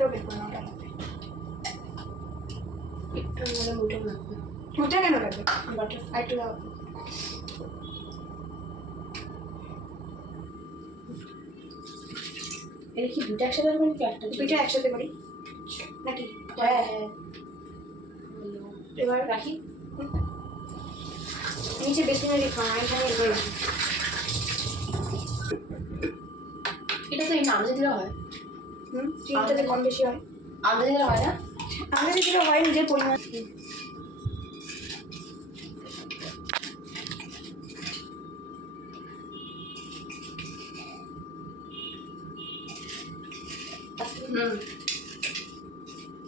দুটো বের করে নাও লাগবে একটু মানে মুটে না মুটে কেন লাগবে বাটার আর একটু দাও এটা কি দুটো একসাথে করবেন কি একটা দুটো একসাথে করি নাকি হ্যাঁ হ্যাঁ এবার রাখি নিচে বেশি না রেখা এখানে এবার এটা তো এই আন্দাজে দিলে হয় চিনিটাতে কম বেশি হয় আন্দাজে দিলে হয় না আন্দাজে দিলে হয় নিজের পরিমাণ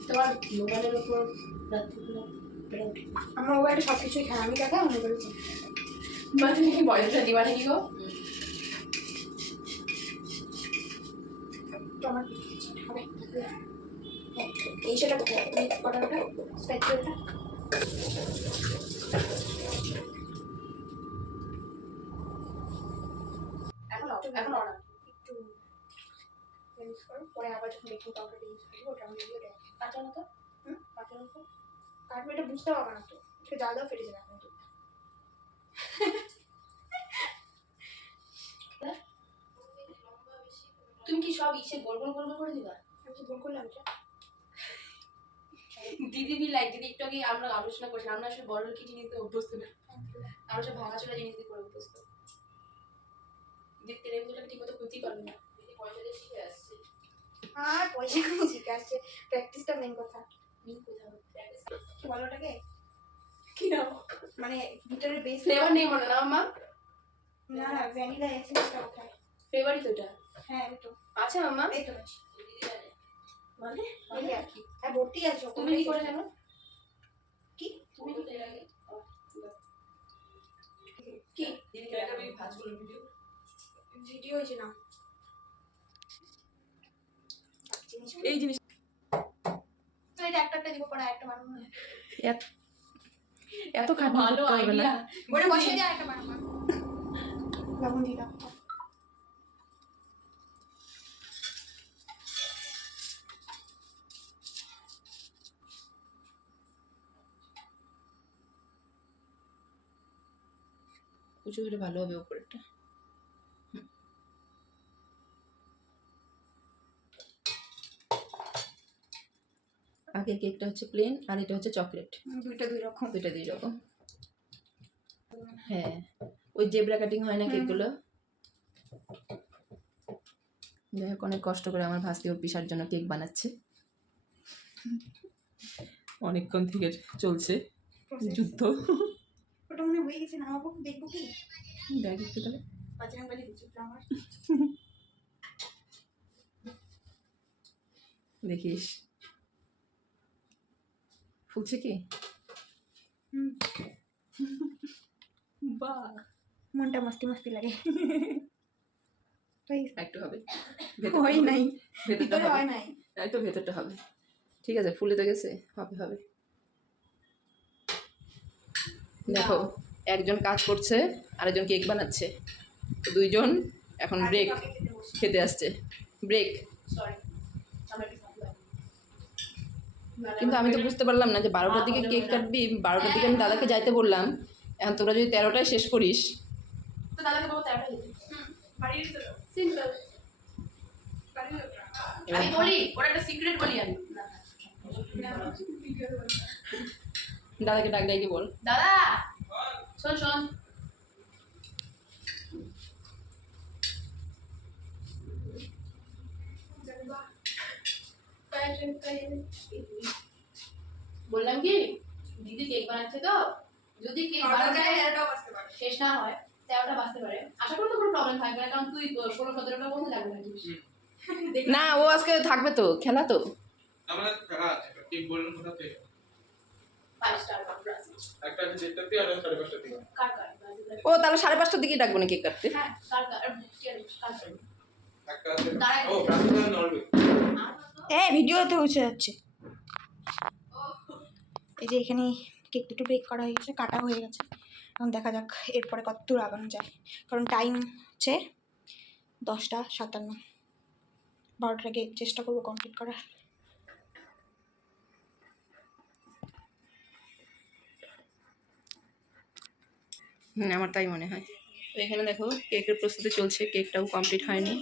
তোমার মোবাইলের উপর আমার মোবাইলে সব কিছুই খায় আমি টাকা মনে করেছি মানে তুমি কি বয়সটা দিবা নাকি গো আমার হবে এই সেটা কোথায় মিক্স করাটা স্প্যাচুলাটা এখন অর্ডার একটু মিক্স করো পরে আবার যখন বেকিং পাউডারটা ইউজ করবো ওটা আমি দিয়ে দেয় কাঁচা মতো কাঁচা মতো কাটবে এটা বুঝতে পারবে না তো এটা জাল দাও ফেটে যাবে এখন তো তুমি কি সব ইসে গোল গোল গোল গোল করে দিবা আমি কি ভুল করলাম এটা দিদি বি লাইক দিদি একটু আগে আমরা আলোচনা করছিলাম আমরা আসলে বড় কি জিনিস দিয়ে অভ্যস্ত না আমরা সব ভাঙাচোরা জিনিস দিয়ে করে অভ্যস্ত দিদি তেলেগুলোকে ঠিক মতো খুঁজতেই পারবে না দিদি পয়সা দিয়ে শিখে আসছে আর পয়সা কোনো শিখে আসছে প্র্যাকটিসটা মেন কথা মিন কোথাও প্র্যাকটিস কি বলো ওটাকে কি নাম মানে ভিতরে বেস ফ্লেভার নেই মনে না আমার না না ভ্যানিলা এসেন্সটা কোথায় ফ্লেভারই তো এটা হ্যাঁ এই তো আচ্ছা মামা এই তো আছে মানে এই আর কি আর ভর্তি আছে তুমি কি করে জানো কি তুমি তো এর আগে কি দিদি একটা বেবি ভাজ করলো ভিডিও ভিডিও হয়েছে না এই জিনিস তো এটা একটা দিব পরে একটা বানাবো না এত খাট ভালো আইডিয়া বলে বসে যা একটা বানাবো লবণ দিয়ে দাও উঁচু হলে ভালো হবে উপরেরটা আগে কেকটা হচ্ছে প্লেন আর এটা হচ্ছে চকলেট দুইটা দুই রকম দুইটা দুই রকম হ্যাঁ ওই জেব্রা কাটিং হয় না কেকগুলো যাই হোক অনেক কষ্ট করে আমার ভাস্তি ওর পিসার জন্য কেক বানাচ্ছে অনেকক্ষণ থেকে চলছে যুদ্ধ ওটা মনে হয়ে গেছে না আমাকে দেখবো কি দেখ একটু তাহলে পাঁচজন বালি দিচ্ছি আমার দেখিস ফুলছে কি বাহ মনটা মস্তি মস্তি লাগে একটু হবে হয় নাই ভেতরটা ভিতরে হয় হবে নাই একটু ভেতরটা হবে ঠিক আছে ফুলে তো গেছে হবে হবে দেখো একজন কাজ করছে আরেকজন কেক বানাচ্ছে তো দুইজন এখন ব্রেক খেতে আসছে ব্রেক কিন্তু আমি তো বুঝতে পারলাম না যে 12টার দিকে কেক কাটবি 12টার দিকে আমি দাদাকে যাইতে বললাম এখন তোরা যদি 13টায় শেষ করিস তো দাদাকে বলবো 13টায় সিম্পল আমি বলি ওটা একটা সিক্রেট বলি আমি দাদাকে ডাক ডাকি বল দাদা শোন শোন বললাম কি দিদি কেক বানাচ্ছে তো যদি কেক শেষ না হয় 13টা বাজতে পারে আশা করি তো কোনো প্রবলেম থাকবে না কারণ তুই 16-17টা পর্যন্ত লাগবে না ও আজকে থাকবে তো খেলা তো আমাদের টাকা আছে কেক বললাম কোথা থেকে 5 স্টার একটা আছে যেটাতে আর 5:30 থেকে কার ও তাহলে 5:30টার দিকেই ডাকবো না কেক কাটতে হ্যাঁ কার একটা আছে ও প্রাক্টিস নরবে ভিডিওতে উঠে যাচ্ছে এই যে এখানে কেক দুটো বেক করা হয়ে গেছে কাটা হয়ে গেছে এখন দেখা যাক এরপরে কত দূর আগানো যায় কারণ টাইম হচ্ছে 10:57 12টার আগে চেষ্টা করবো কমপ্লিট করার আমার তাই মনে হয়। তো এখানে দেখো কেকের প্রস্তুতি চলছে, কেকটাও কমপ্লিট হয়নি।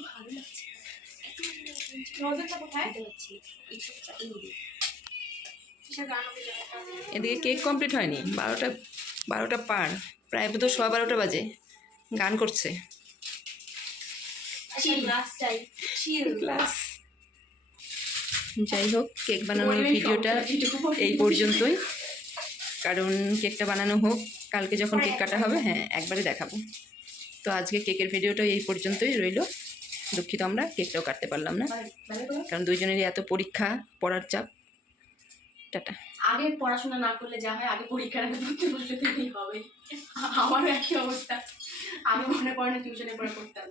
এদিকে কেক কমপ্লিট হয়নি, 12টা পার, প্রায় তো 12:15 বাজে, গান করছে ক্লাস। যাই হোক, কেক বানানোর ভিডিওটা এই পর্যন্তই, কারণ কেকটা বানানো হোক, কালকে যখন কেক কাটা হবে হ্যাঁ একবারে দেখাবো। তো আজকে কেকের ভিডিওটা এই পর্যন্তই রইলো। দুঃখিত আমরা কেকটাও কাটতে পারলাম না, কারণ দুইজনেরই এত পরীক্ষা, পড়ার চাপ। টাটা। আগে পড়াশোনা না করলে যা হয়, আগে পরীক্ষার আগে পড়তে বসলে হবে। আমারও একই অবস্থা, আগে মনে পড়ে না টিউশনে পড়ে করতাম।